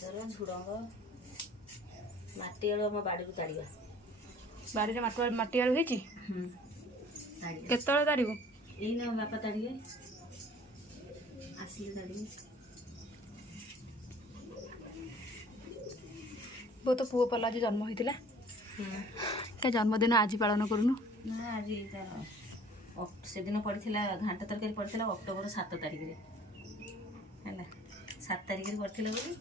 ଗାଜର ଝୁଡ଼ଙ୍ଗ ମାଟି ଆଳୁ ଆମ ବାଡ଼ିରୁ ତାଡ଼ିବା। ବାଡ଼ିରେ ମାଟି ଆଳୁ ହେଇଛି? କେତେବେଳେ ତାଡ଼ିବୁ? ଏଇନା ବାପା ତାଡ଼ିବେ, ଆସିଲେ ତାଡ଼ିବେ। ବୋଉ ତ ପୁଅ ପାଲା ଆଜି ଜନ୍ମ ହେଇଥିଲା, ତା ଜନ୍ମଦିନ ଆଜି ପାଳନ କରୁନୁ? ନା ଆଜି ତାର ସେଦିନ ପଡ଼ିଥିଲା ଘାଣ୍ଟ ତରକାରୀ ପଡ଼ିଥିଲା ଅକ୍ଟୋବର 7 ତାରିଖରେ ହେଲା। 7 ତାରିଖରେ ପଡ଼ିଥିଲା ବୋଲି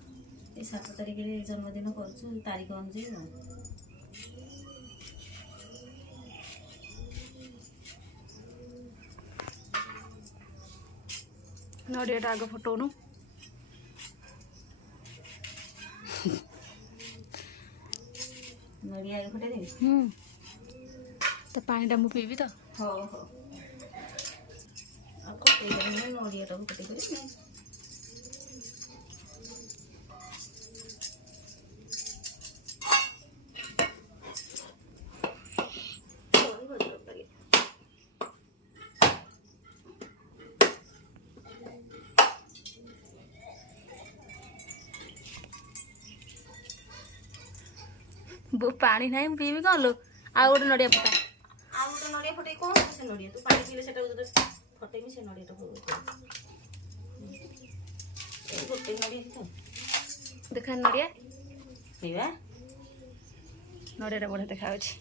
ଏଇ 7 ତାରିଖରେ ଜନ୍ମଦିନ କରୁଛୁ ତାରିଖ ଅନୁଯାୟୀ ଆଉ। ନଡ଼ିଆଟା ଆଗ ଫଟଉନୁ। ନଡ଼ିଆ ଆଗ ଫଟେଇ ଦେବି। ତା ପାଣିଟା ମୁଁ ପିଇବି ତ। ହଉ ହଉ ଆଉ ଫଟେଇ ଦେବି, ନଡ଼ିଆଟାକୁ ଫଟେଇ ଦେବି। ବୋଉ ପାଣି ନାହିଁ ମୁଁ ପିଇବି କ'ଣ लो? ଆଉ ଗୋଟେ ନଡ଼ିଆ ଫଟା। ଆଉ ଗୋଟେ ନଡ଼ିଆ ଫଟେଇ କ'ଣ ସେ ନଡ଼ିଆ ତୁ ପାଣି ପିଇଲେ ସେଟା ଫଟେଇବି ସେ ନଡ଼ିଆଟାକୁ। ଗୋଟେ ନଡ଼ିଆ ତ ଦେଖା ନଡ଼ିଆ ପିଇବା। ନଡ଼ିଆଟା ବଢ଼ିଆ ଦେଖାଯାଉଛି।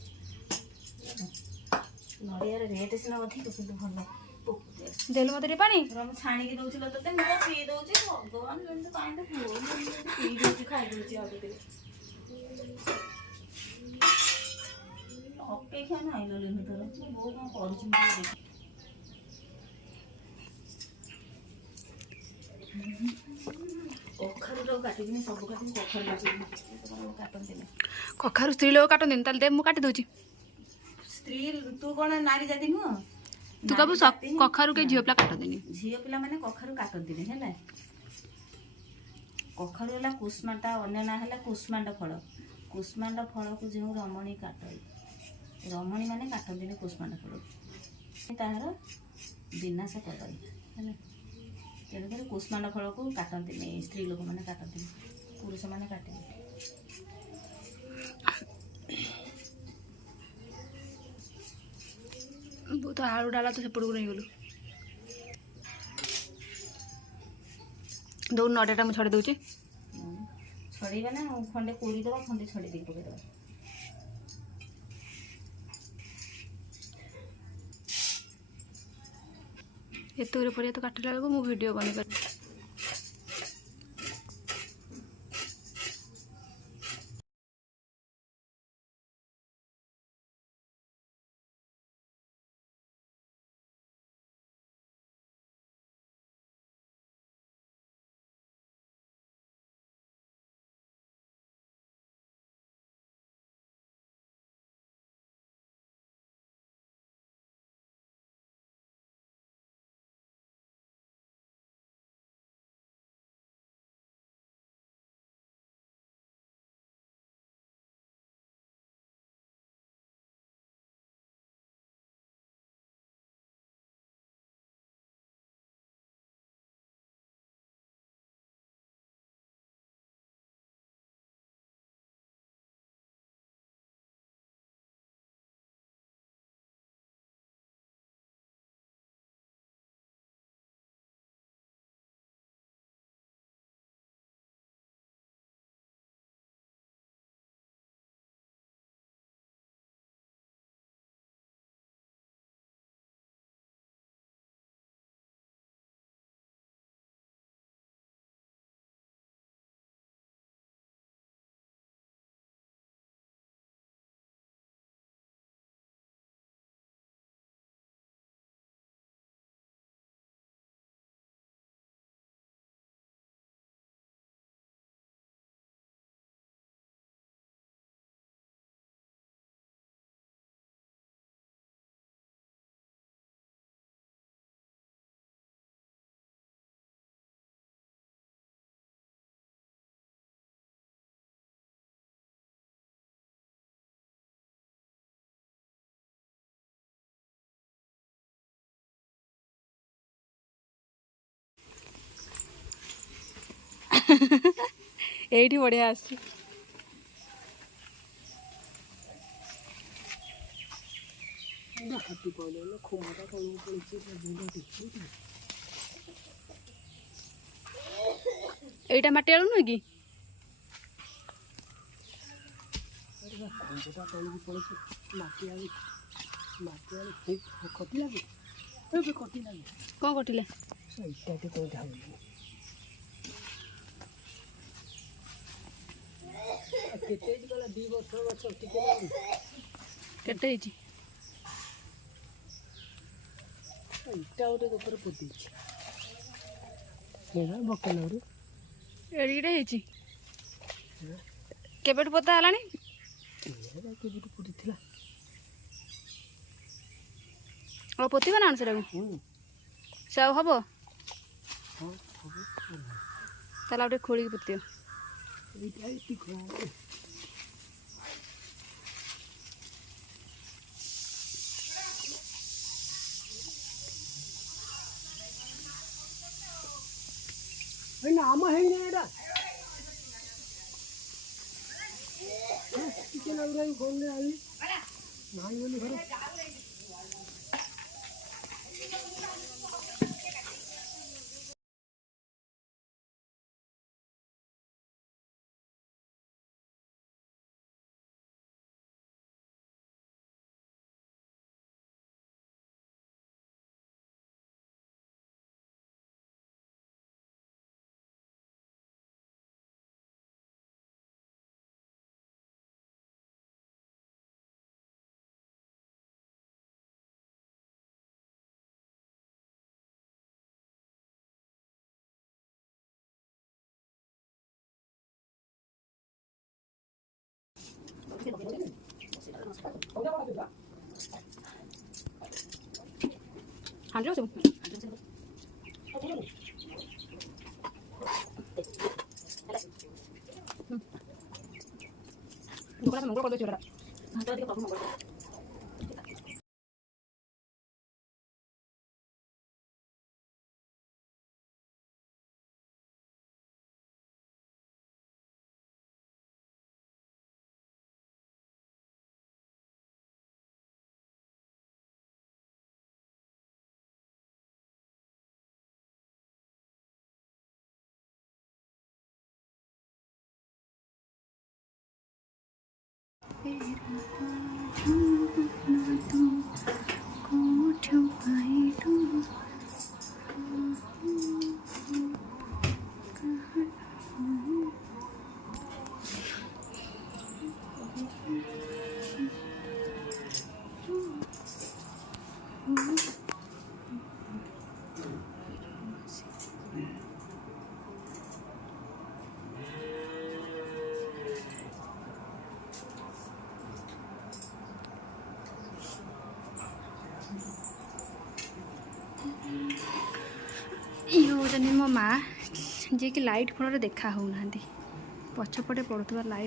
ନଡ଼ିଆର ରେଟ୍ ସିନା ଅଧିକ କିନ୍ତୁ ଭଲ। ଦେଲୁ ମତେ ଟିକେ ପାଣି। ମୁଁ ଛାଣିକି ଦଉଛି ତତେ, ମୁଁ ପିଇ ଦଉଛି। ଭଗବାନ ଯେମିତି କାହିଁକି ପିଇ ଦଉଛି ଖାଇ ଦଉଛି ଆଉ ଟିକେ ଅପେକ୍ଷା ନାହିଁ ଲୋଲିନି ତୋର। ବୋଉ କ'ଣ କରୁଛି ମୁଁ ଟିକେ ଦେଖି। କଖାରୁଟାକୁ କାଟିବିନି, ସବୁ କାଟିବି, କଖାରୁ କାଟନ୍ତିନି। କଖାରୁ ସ୍ତ୍ରୀ ଲୋକ କାଟନ୍ତିନି? ତାହେଲେ ଦେ ମୁଁ କାଟି ଦଉଛି। ସ୍ତ୍ରୀ ତୁ କ'ଣ ନାରୀ ଜାତି ନୁହଁ? ତୁ କହିବୁ କଖାରୁ କେହି ଝିଅ ପିଲା କାଟନ୍ତିନି। ଝିଅ ପିଲାମାନେ କଖାରୁ କାଟନ୍ତିନି ହେଲା। କଖାରୁ ହେଲା କୁଷ୍ମାଣ୍ଡା, ଅନ୍ୟ ନାଁ ହେଲା କୁଷ୍ମାଣ୍ଡ ଫଳ। କୁଷ୍ମାଣ୍ଡ ଫଳକୁ ଯେଉଁ ରମଣୀ କାଟନ୍ତି, ରମଣୀ ମାନେ କାଟନ୍ତିନି କୁଷ୍ମାଣ୍ଡ ଫଳକୁ, ତାହାର ବିନାଶ କରନ୍ତି ହେଲା। ତେଣୁକରି କୁଷ୍ମାଣ୍ଡ ଫଳକୁ କାଟନ୍ତିନି, ସ୍ତ୍ରୀ ଲୋକମାନେ କାଟନ୍ତିନି, ପୁରୁଷମାନେ କାଟିବେ। ବୋଉ ତ ଆଳୁ ଡାଲା ତ ସେପଟକୁ ନେଇଗଲୁ। ଦଉନ ନଡ଼ିଆଟା ମୁଁ ଛଡ଼େଇ ଦଉଛି। ଛଡ଼େଇବା ନା ଖଣ୍ଡେ କୋରି ଦେବା, ଖଣ୍ଡେ ଛଡ଼େଇ ଦେଇ ପକେଇଦେବା। ଏତେ ଗୁରେ ପରିବା ତ କାଟିଲା ବେଳକୁ ମୁଁ ଭିଡ଼ିଓ ବନେଇ ପାରିବି। ଏଇଠି ବଢ଼ିଆ ଆସୁଛି। ଏଇଟା ମାଟି ଆଳୁ ନୁହେଁ କି? କ'ଣ କଟିଲେ? କେତେ ହେଇଛି? ଏଡ଼ିଟେ ହେଇଛି। କେବେଠୁ ପୋତା ହେଲାଣି? ଆଉ ପୋତିବ ନା ସେଟାକୁ? ସେ ଆଉ ହବ? ତାହେଲେ ଆଉ ଟିକେ ଖୋଳିକି ପୋତିବ। ଆମ ହେଇନି ଏଇଟା ଟିକେ ଲାଗୁଛି ଫୋନରେ ଆଇଲି ନାହିଁ ବୋଲି ଘରେ। ହାଣ୍ଡିରେ ବସିବୁ? ମଙ୍ଗଳ କରିଦେଉଛି। ଇଏ ହେଉଛନ୍ତି ମୋ ମା' ଯିଏକି ଲାଇଟ୍ ଫଳରେ ଦେଖା ହେଉନାହାନ୍ତି। ପଛପଟେ ପଡ଼ୁଥିବା ଲାଇଟ୍